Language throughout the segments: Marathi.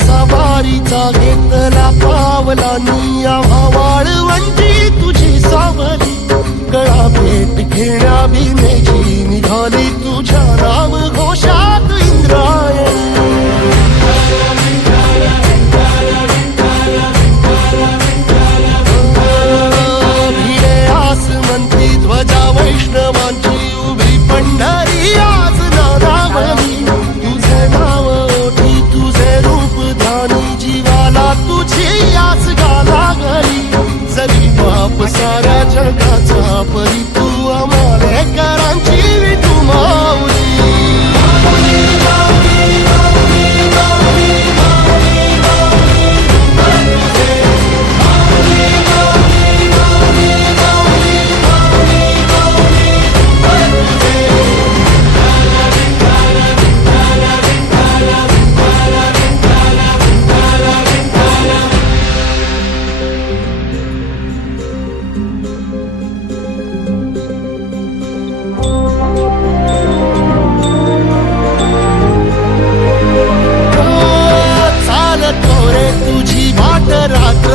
सवारीचा घेतला पावला निया वाळवण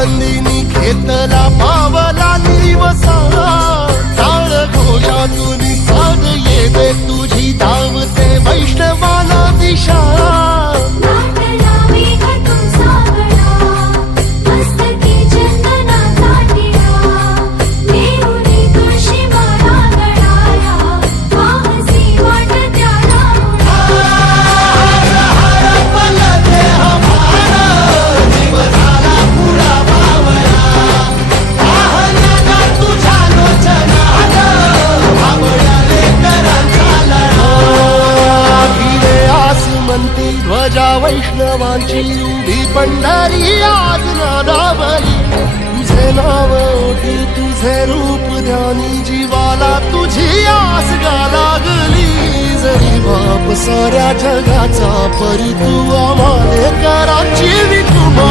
తల్లిని కేతలా पंढरी आज नावली तुझे नाव ओठी तुझे रूप ध्यानी जीवाला तुझी आस गा लागली. जरी बाप साऱ्या जगाचा परी तू आम्हाला कराची विकुमा